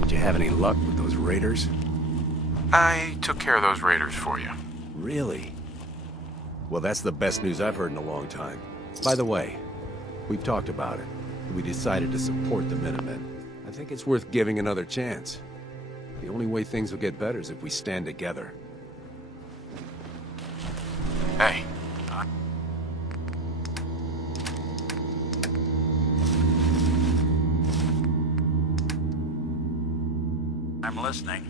Did you have any luck with those raiders? I took care of those raiders for you. Really? Well, that's the best news I've heard in a long time. By the way, we've talked about it. We decided to support the Minutemen. I think it's worth giving another chance. The only way things will get better is if we stand together. Hey. I'm listening.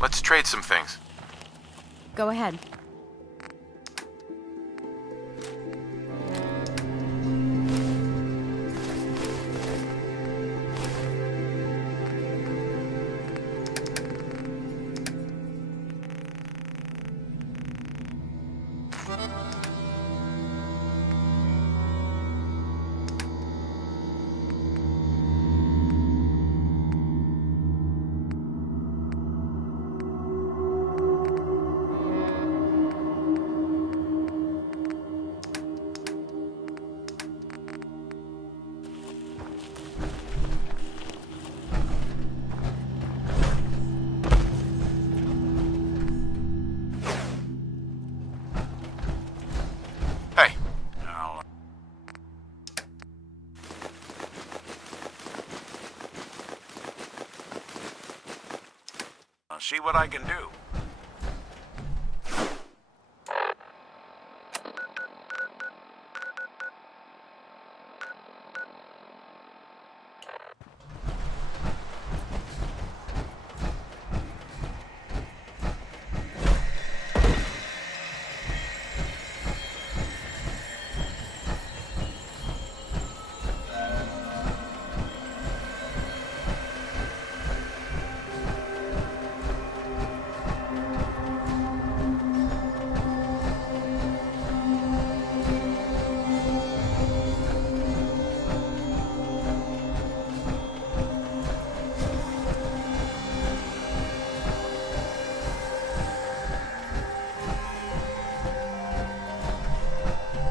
Let's trade some things. Go ahead. Hey. I'll see what I can do.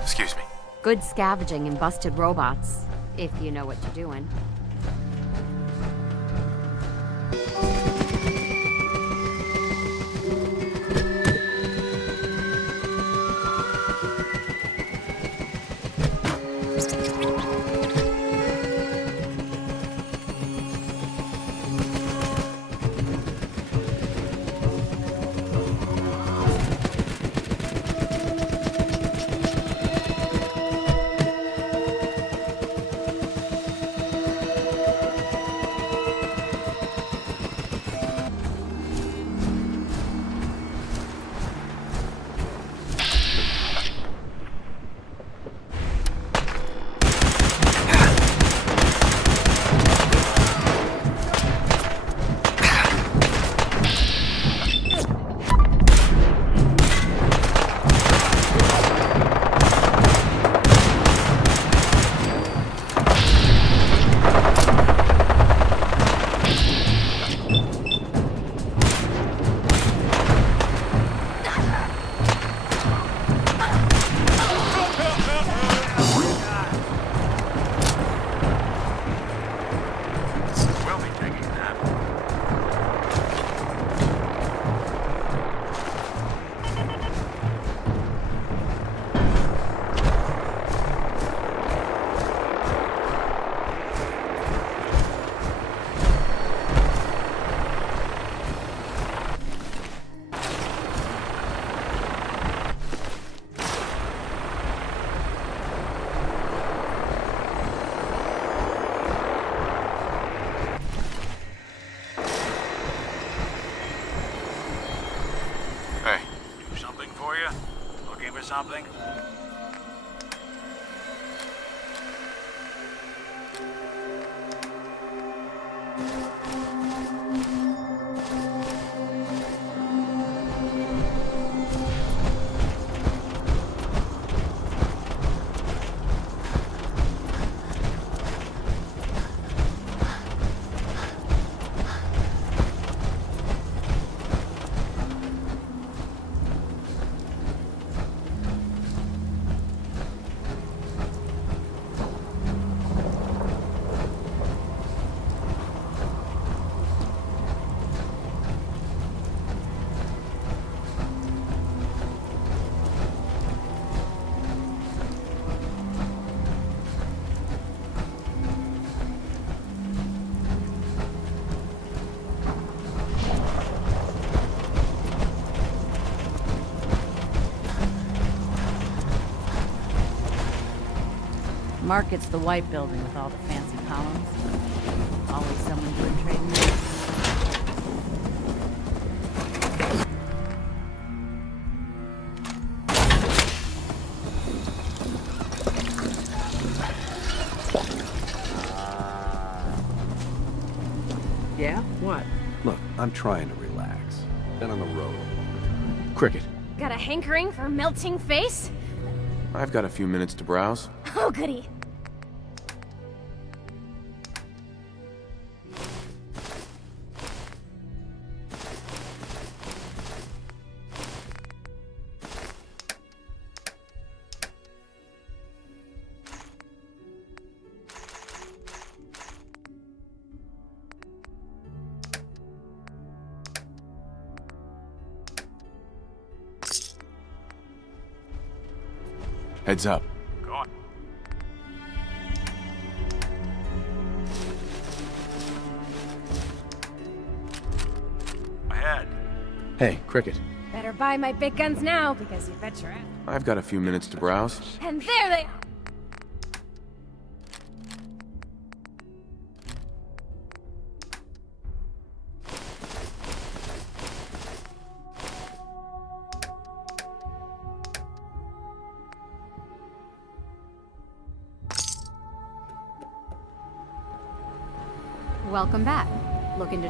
Excuse me. Good scavenging and busted robots, if you know what you're doing. We'll be taking that. Hey. Do something for you? Looking for something? Market's the white building with all the fancy columns. Always someone doing trading there. Yeah? What? Look, I'm trying to relax. Been on the road. Cricket. Got a hankering for melting face? I've got a few minutes to browse. Oh, goody. Heads up. Go on. Ahead. Hey, Cricket. Better buy my big guns now, because you bet your ass. I've got a few minutes to browse. And there they are! Welcome back. Looking to...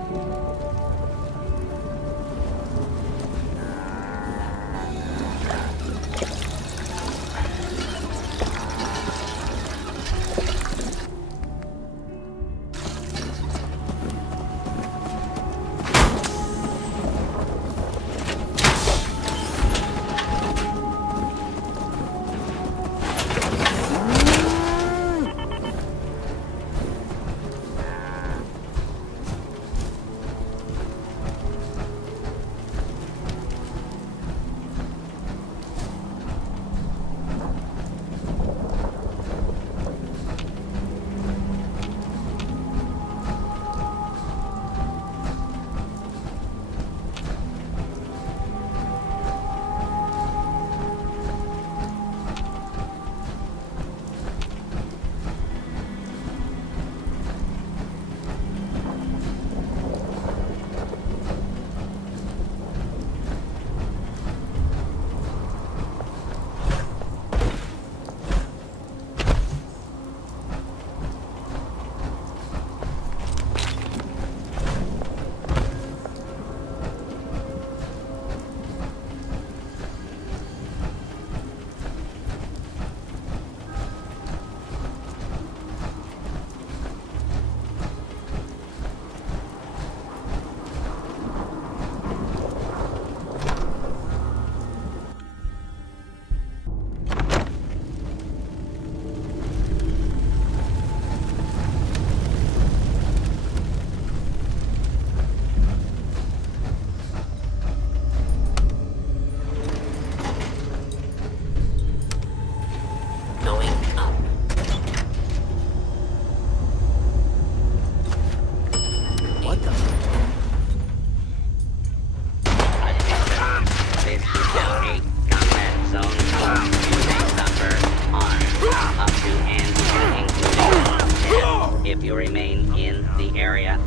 If you remain in the area,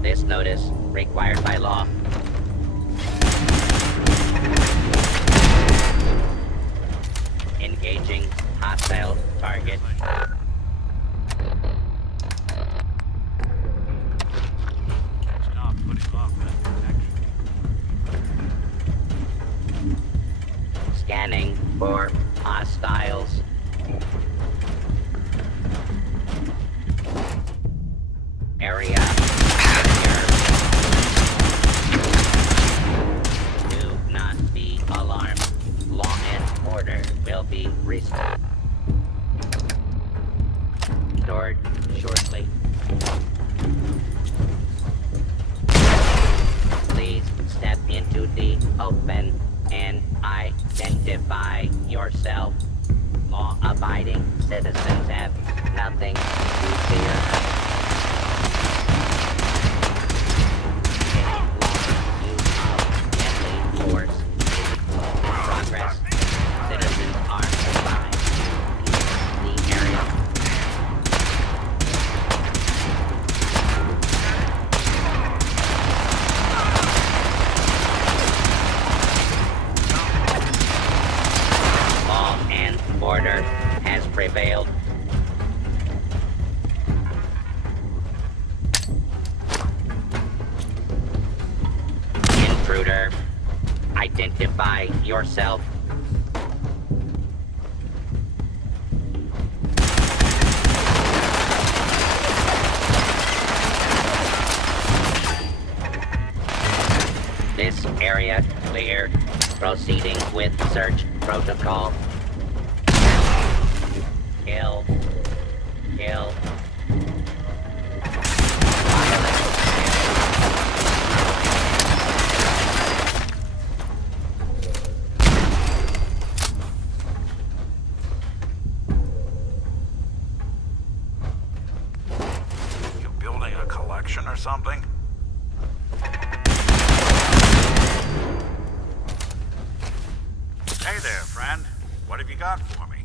this notice required by law. Engaging hostile target. Stop putting off that protection. Scanning for hostiles. Area clear. Do not be alarmed. Law and order will be restored shortly. Please step into the open and identify yourself. Law-abiding citizens have nothing to fear. Force progress. Citizens are assigned the area. Identify yourself. This area cleared. Proceeding with search protocol. Kill. Kill. You building a collection or something? Hey there, friend. What have you got for me?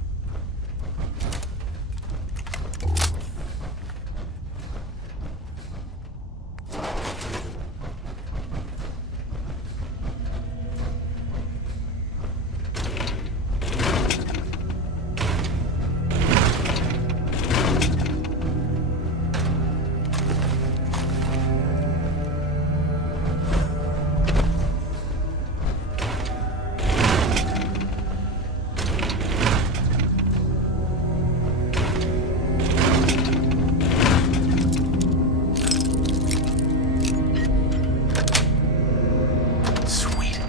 Sweet.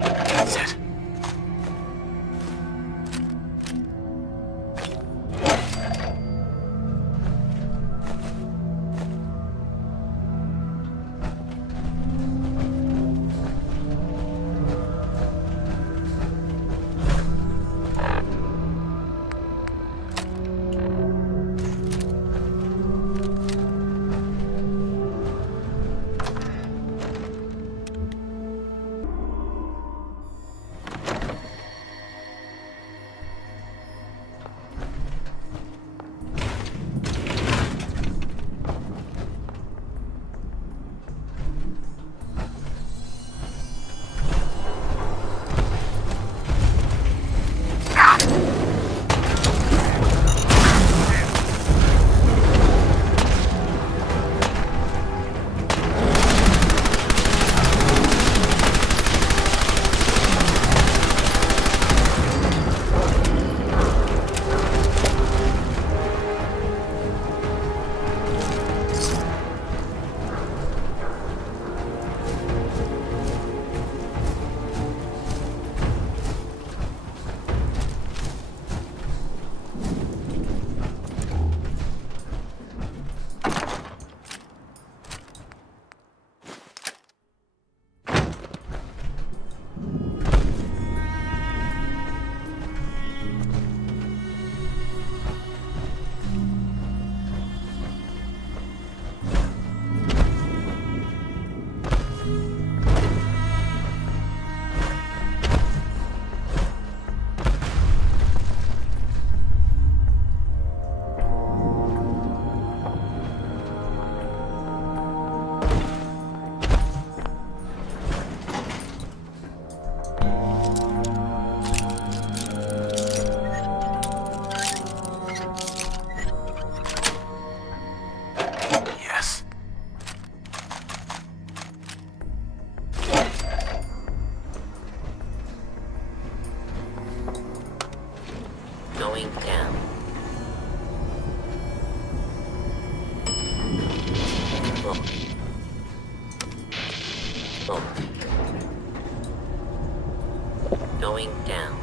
That's it. Yes. Going down. Boom. Boom. Going down.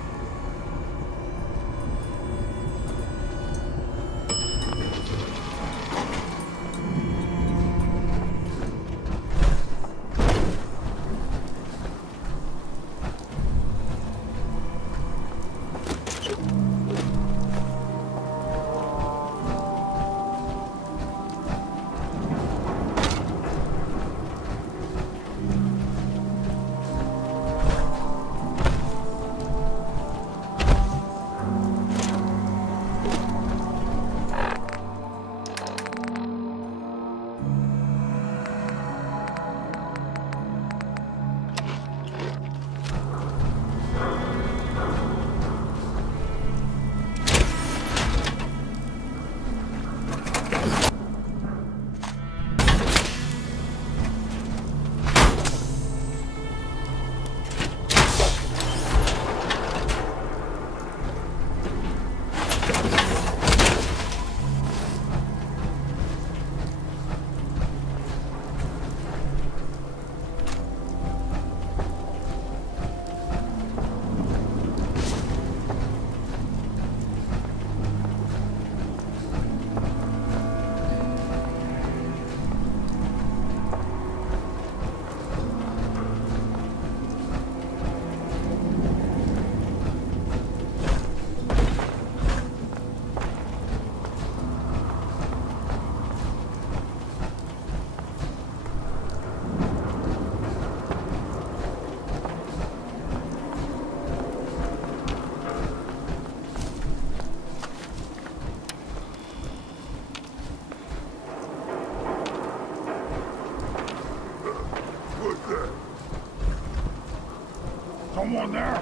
someone there?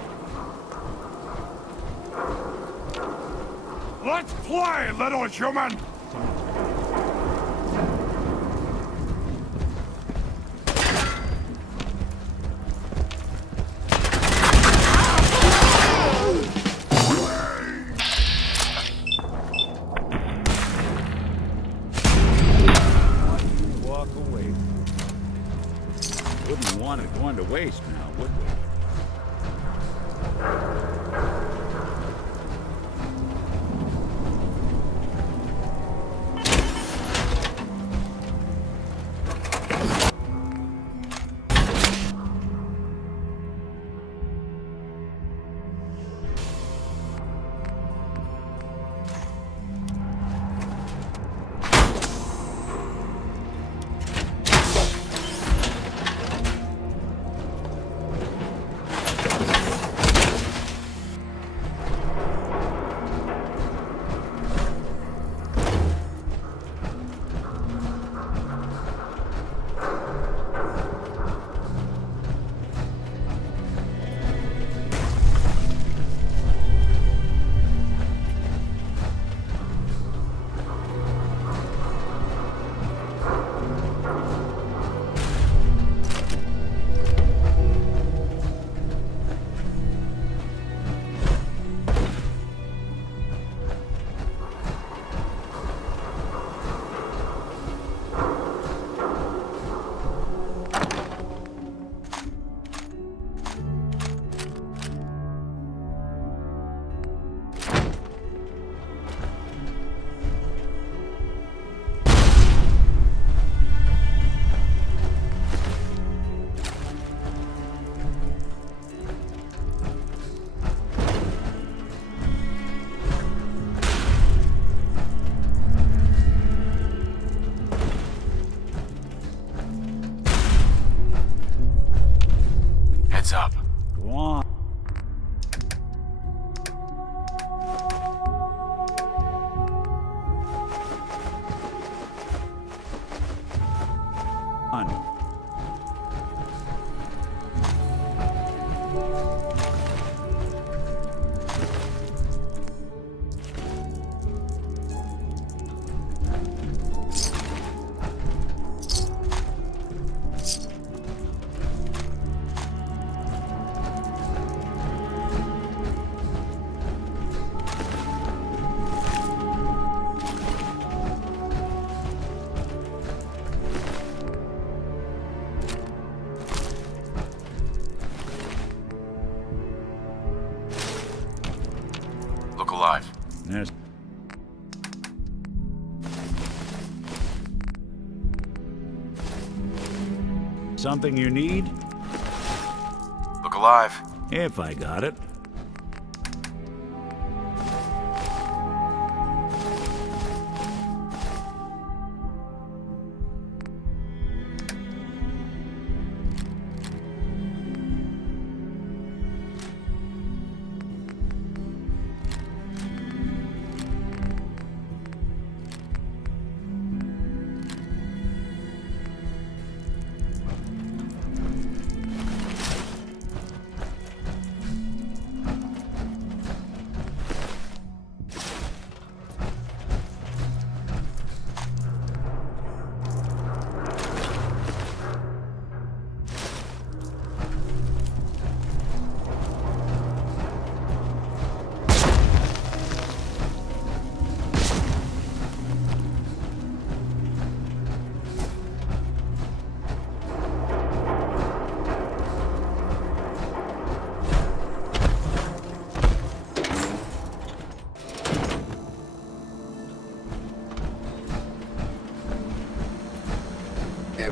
Let's play, little human! Walk away. Wouldn't want it going to waste now, would we? Heads up. Go on. Look alive. There's something you need? Look alive. If I got it.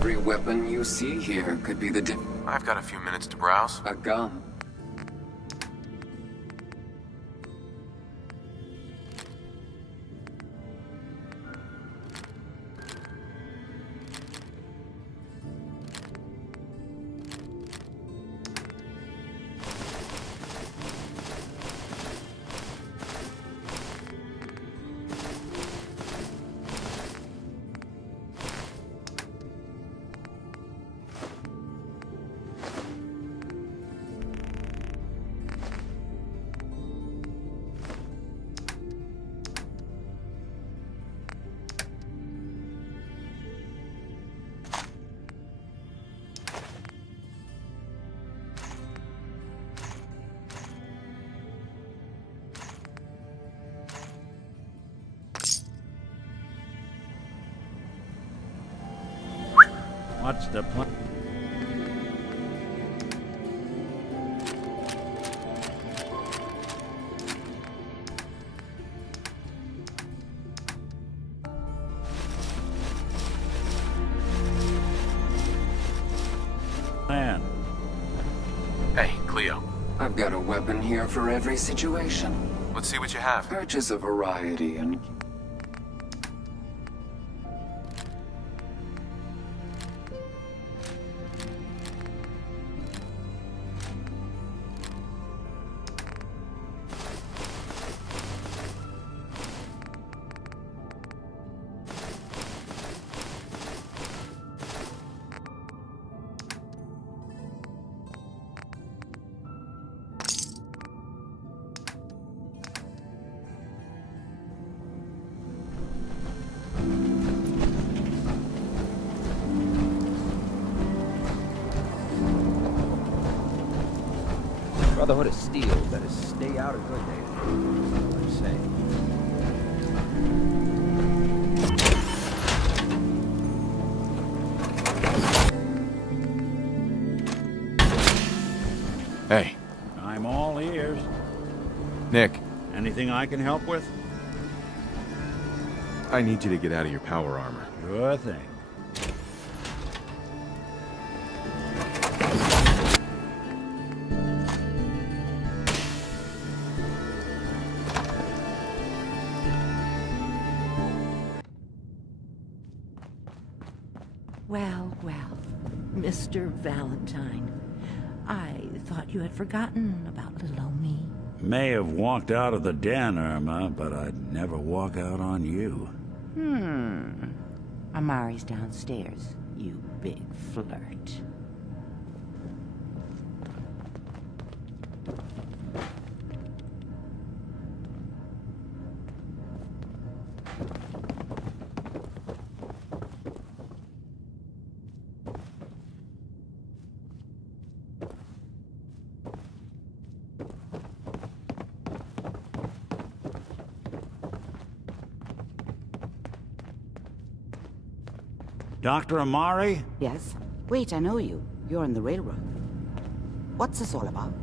Every weapon you see here could be I've got a few minutes to browse. a gun. What's the plan? Plan. Hey, Cleo. I've got a weapon here for every situation. Let's see what you have. Purchase a variety and... Brotherhood of Steel better stay out of good days. I'm saying. Hey, I'm all ears. Nick, Anything I can help with? I need you to get out of your power armor. Sure thing. Well, well, Mr. Valentine. I thought you had forgotten about little old me. May have walked out of the den, Irma, but I'd never walk out on you. Amari's downstairs, you big flirt. Dr. Amari? Yes? Wait, I know you. You're on the railroad. What's this all about?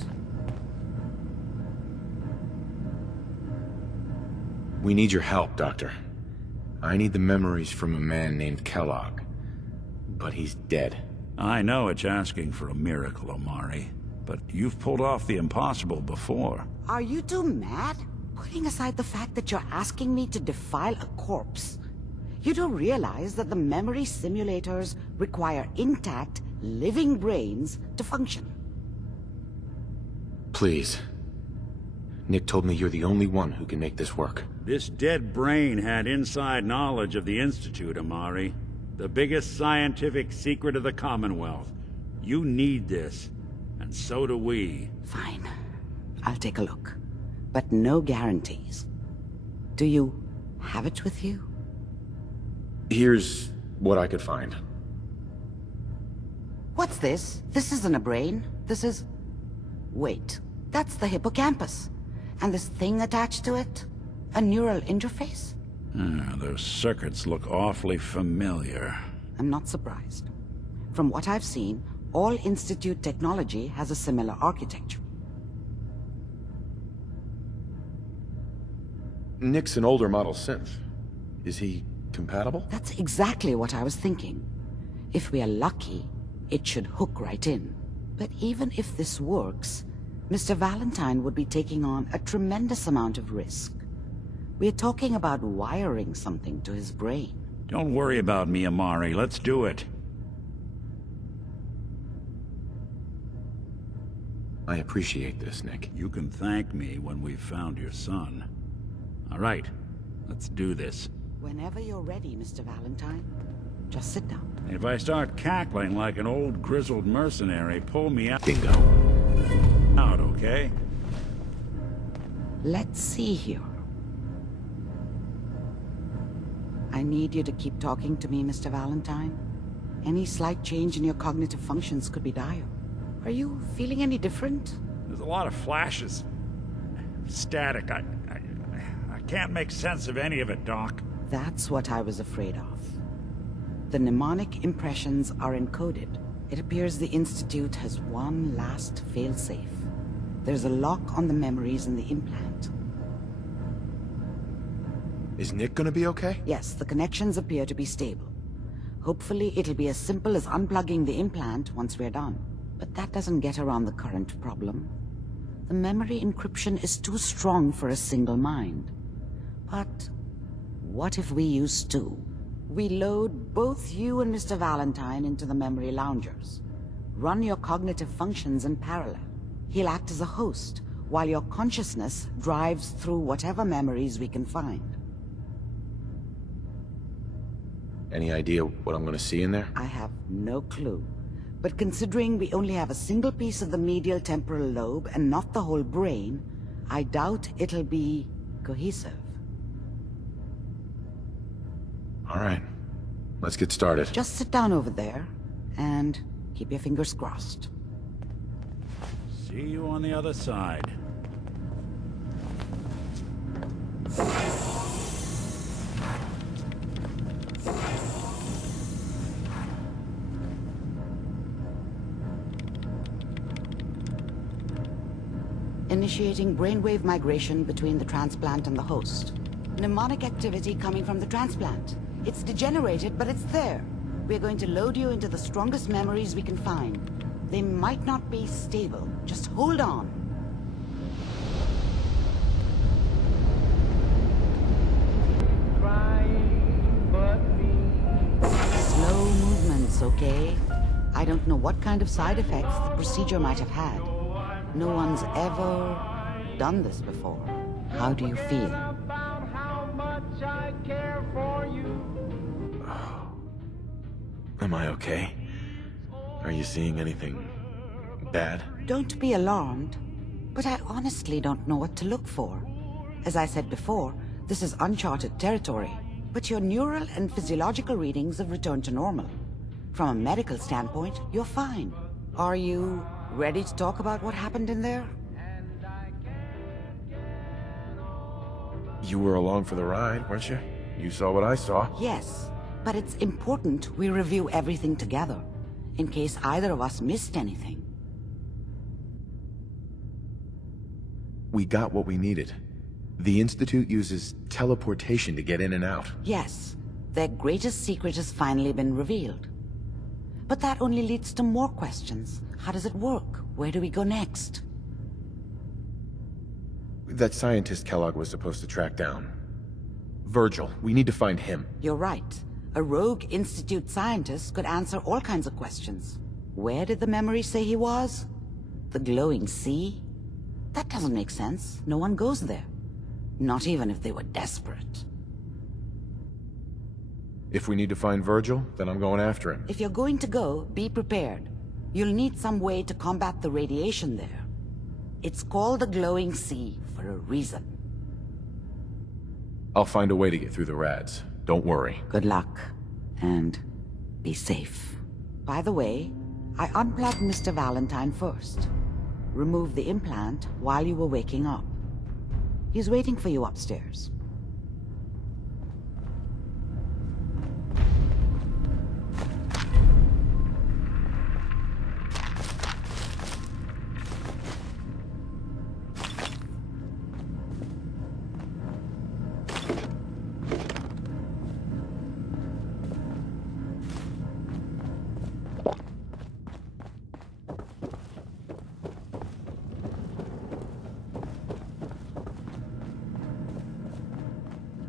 We need your help, Doctor. I need the memories from a man named Kellogg. But he's dead. I know it's asking for a miracle, Amari, but you've pulled off the impossible before. Are you two mad? Putting aside the fact that you're asking me to defile a corpse, you do realize that the memory simulators require intact, living brains to function. Please. Nick told me you're the only one who can make this work. This dead brain had inside knowledge of the Institute, Amari. The biggest scientific secret of the Commonwealth. You need this, and so do we. Fine. I'll take a look. But no guarantees. Do you have it with you? Here's what I could find. What's this? This isn't a brain. This is... Wait. That's the hippocampus. And this thing attached to it? A neural interface? Those circuits look awfully familiar. I'm not surprised. From what I've seen, all Institute technology has a similar architecture. Nick's an older model synth. Is he compatible? That's exactly what I was thinking. If we are lucky, it should hook right in. But even if this works, Mr. Valentine would be taking on a tremendous amount of risk. We're talking about wiring something to his brain. Don't worry about me, Amari. Let's do it. I appreciate this, Nick. You can thank me when we've found your son. All right, let's do this. Whenever you're ready, Mr. Valentine. Just sit down. If I start cackling like an old grizzled mercenary, pull me out. Bingo. Out, okay? Let's see here. I need you to keep talking to me, Mr. Valentine. Any slight change in your cognitive functions could be dire. Are you feeling any different? There's a lot of flashes. Static. I can't make sense of any of it, Doc. That's what I was afraid of. The mnemonic impressions are encoded. It appears the Institute has one last failsafe. There's a lock on the memories in the implant. Is Nick gonna be okay? Yes, the connections appear to be stable. Hopefully, it'll be as simple as unplugging the implant once we're done. But that doesn't get around the current problem. The memory encryption is too strong for a single mind. But what if we use two? We load both you and Mr. Valentine into the memory loungers. Run your cognitive functions in parallel. He'll act as a host, while your consciousness drives through whatever memories we can find. Any idea what I'm gonna see in there? I have no clue. But considering we only have a single piece of the medial temporal lobe and not the whole brain, I doubt it'll be cohesive. All right, let's get started. Just sit down over there and keep your fingers crossed. See you on the other side. Initiating brainwave migration between the transplant and the host. Mnemonic activity coming from the transplant. It's degenerated, but it's there. We're going to load you into the strongest memories we can find. They might not be stable. Just hold on. Slow movements, okay? I don't know what kind of side effects the procedure might have had. No one's ever done this before. How do you feel? Am I okay? Are you seeing anything bad? Don't be alarmed, but I honestly don't know what to look for. As I said before, this is uncharted territory, but your neural and physiological readings have returned to normal. From a medical standpoint, you're fine. Are you ready to talk about what happened in there? You were along for the ride, weren't you? You saw what I saw. Yes, but it's important we review everything together, in case either of us missed anything. We got what we needed. The Institute uses teleportation to get in and out. Yes, their greatest secret has finally been revealed. But that only leads to more questions. How does it work? Where do we go next? That scientist Kellogg was supposed to track down. Virgil, we need to find him. You're right. A rogue Institute scientist could answer all kinds of questions. Where did the memory say he was? The glowing sea? That doesn't make sense. No one goes there. Not even if they were desperate. If we need to find Virgil, then I'm going after him. If you're going to go, be prepared. You'll need some way to combat the radiation there. It's called the glowing sea for a reason. I'll find a way to get through the rads. Don't worry. Good luck, and be safe. By the way, I unplugged Mr. Valentine first. Removed the implant while you were waking up. He's waiting for you upstairs.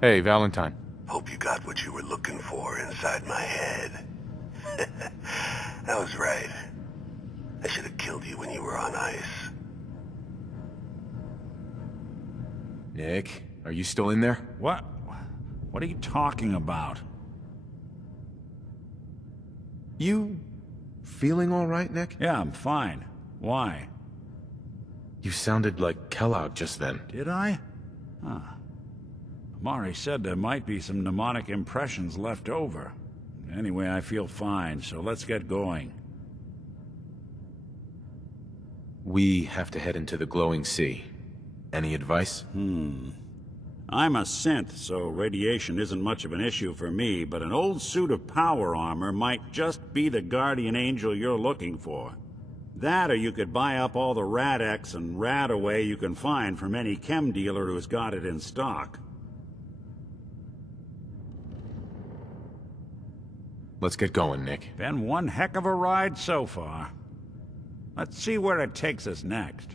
Hey, Valentine. Hope you got what you were looking for inside my head. I was right. I should have killed you when you were on ice. Nick, are you still in there? What? What are you talking about? You feeling all right, Nick? Yeah, I'm fine. Why? You sounded like Kellogg just then. Did I? Huh. Amari said there might be some mnemonic impressions left over. Anyway, I feel fine, so let's get going. We have to head into the glowing sea. Any advice? I'm a synth, so radiation isn't much of an issue for me, but an old suit of power armor might just be the guardian angel you're looking for. That, or you could buy up all the Rad-X and Rad-Away you can find from any chem dealer who's got it in stock. Let's get going, Nick. Been one heck of a ride so far. Let's see where it takes us next.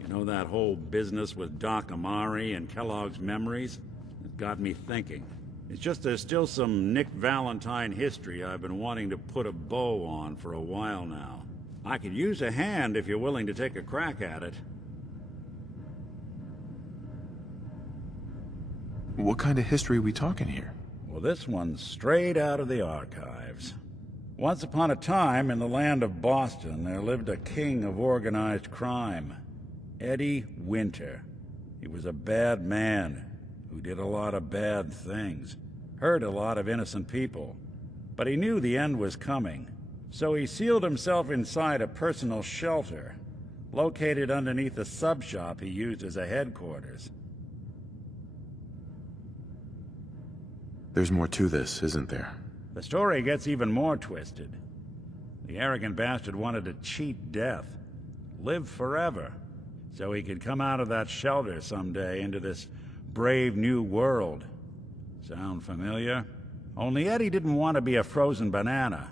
You know that whole business with Doc Amari and Kellogg's memories? It got me thinking. It's just there's still some Nick Valentine history I've been wanting to put a bow on for a while now. I could use a hand if you're willing to take a crack at it. What kind of history are we talking here? Well, this one's straight out of the archives. Once upon a time, in the land of Boston, there lived a king of organized crime, Eddie Winter. He was a bad man who did a lot of bad things, hurt a lot of innocent people. But he knew the end was coming, so he sealed himself inside a personal shelter, located underneath a sub-shop he used as a headquarters. There's more to this, isn't there? The story gets even more twisted. The arrogant bastard wanted to cheat death, live forever, so he could come out of that shelter someday into this brave new world. Sound familiar? Only Eddie didn't want to be a frozen banana.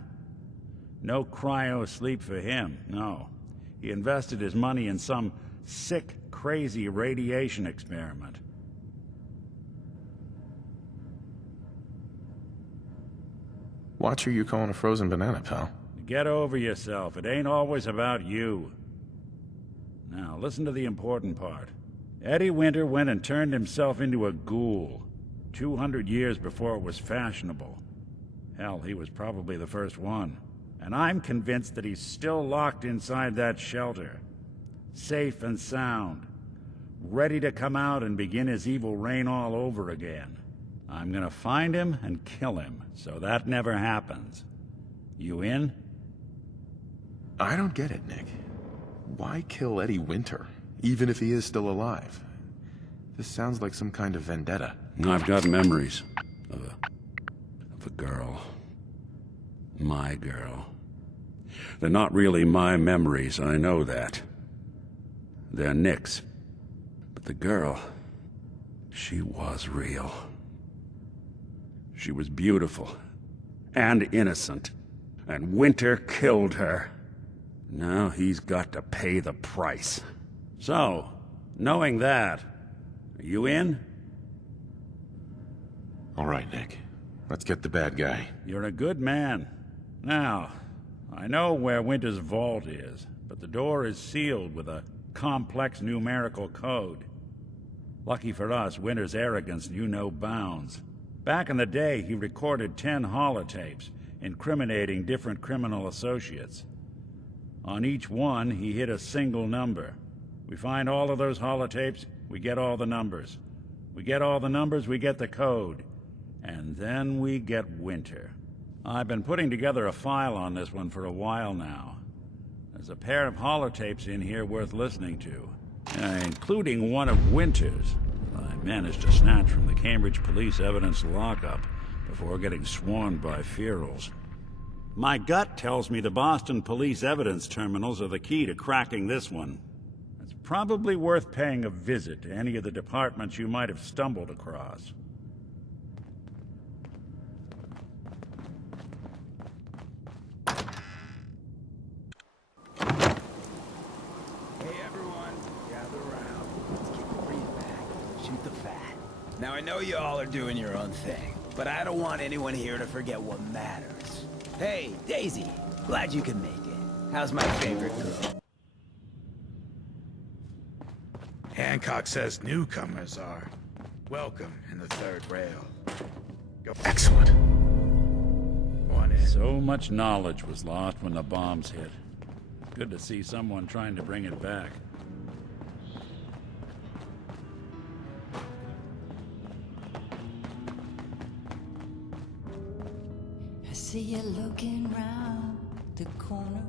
No cryo sleep for him, no. He invested his money in some sick, crazy radiation experiment. Watch who you calling a frozen banana, pal. Get over yourself. It ain't always about you. Now, listen to the important part. Eddie Winter went and turned himself into a ghoul, 200 years before it was fashionable. Hell, he was probably the first one. And I'm convinced that he's still locked inside that shelter. Safe and sound. Ready to come out and begin his evil reign all over again. I'm gonna find him and kill him, so that never happens. You in? I don't get it, Nick. Why kill Eddie Winter, even if he is still alive? This sounds like some kind of vendetta. I've got memories of a girl. My girl. They're not really my memories, I know that. They're Nick's. But the girl, she was real. She was beautiful and innocent, and Winter killed her. Now he's got to pay the price. So, knowing that, are you in? All right, Nick. Let's get the bad guy. You're a good man. Now, I know where Winter's vault is, but the door is sealed with a complex numerical code. Lucky for us, Winter's arrogance knew no bounds. Back in the day, he recorded 10 holotapes, incriminating different criminal associates. On each one, he hit a single number. We find all of those holotapes, we get all the numbers. We get all the numbers, we get the code. And then we get Winter. I've been putting together a file on this one for a while now. There's a pair of holotapes in here worth listening to, including one of Winter's. I managed to snatch from the Cambridge police evidence lockup before getting swarmed by ferals. My gut tells me the Boston police evidence terminals are the key to cracking this one. It's probably worth paying a visit to any of the departments you might have stumbled across. Now, I know you all are doing your own thing, but I don't want anyone here to forget what matters. Hey, Daisy, glad you could make it. How's my favorite girl? Hancock says newcomers are welcome in the third rail. Go. Excellent. On in. So much knowledge was lost when the bombs hit. Good to see someone trying to bring it back. See you looking round the corner.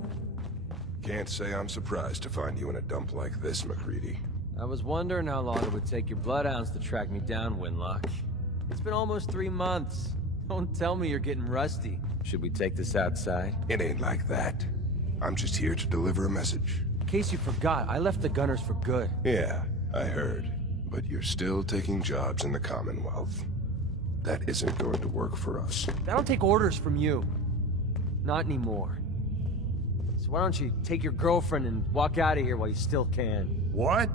Can't say I'm surprised to find you in a dump like this, MacReady. I was wondering how long it would take your bloodhounds to track me down, Winlock. It's been almost 3 months. Don't tell me you're getting rusty. Should we take this outside? It ain't like that. I'm just here to deliver a message. In case you forgot, I left the Gunners for good. Yeah, I heard. But you're still taking jobs in the Commonwealth. That isn't going to work for us. I don't take orders from you. Not anymore. So why don't you take your girlfriend and walk out of here while you still can? What?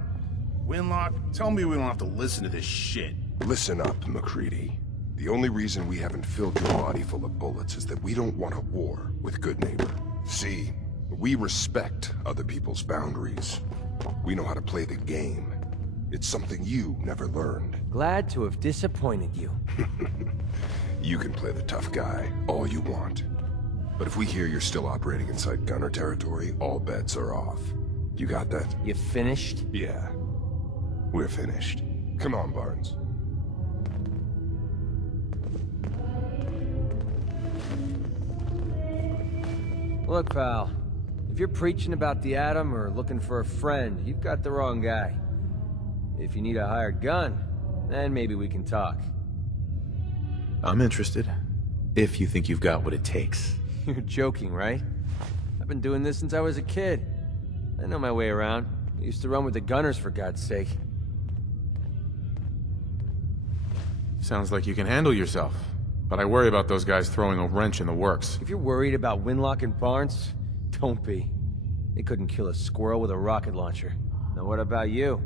Winlock, tell me we don't have to listen to this shit. Listen up, MacReady. The only reason we haven't filled your body full of bullets is that we don't want a war with Goodneighbor. See, we respect other people's boundaries. We know how to play the game. It's something you never learned. Glad to have disappointed you. You can play the tough guy all you want. But if we hear you're still operating inside Gunner territory, all bets are off. You got that? You finished? Yeah. We're finished. Come on, Barnes. Look, pal. If you're preaching about the Atom or looking for a friend, you've got the wrong guy. If you need a hired gun, then maybe we can talk. I'm interested. If you think you've got what it takes. You're joking, right? I've been doing this since I was a kid. I know my way around. I used to run with the Gunners, for God's sake. Sounds like you can handle yourself. But I worry about those guys throwing a wrench in the works. If you're worried about Winlock and Barnes, don't be. They couldn't kill a squirrel with a rocket launcher. Now what about you?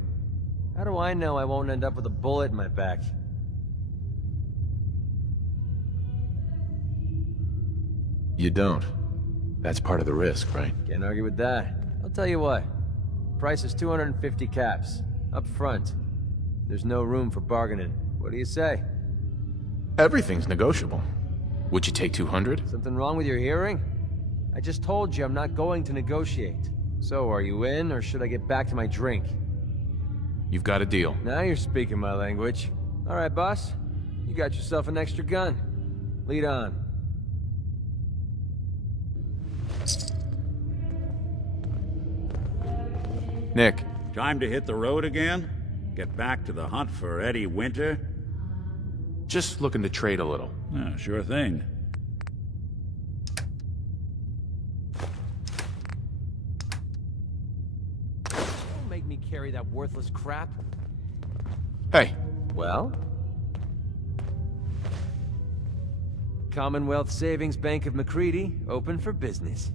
How do I know I won't end up with a bullet in my back? You don't. That's part of the risk, right? Can't argue with that. I'll tell you what. Price is 250 caps. Up front. There's no room for bargaining. What do you say? Everything's negotiable. Would you take 200? Something wrong with your hearing? I just told you I'm not going to negotiate. So, are you in, or should I get back to my drink? You've got a deal. Now you're speaking my language. All right, boss. You got yourself an extra gun. Lead on. Nick. Time to hit the road again? Get back to the hunt for Eddie Winter? Just looking to trade a little. Sure thing. Don't make me carry that worthless crap. Hey. Well? Commonwealth Savings Bank of MacReady, open for business.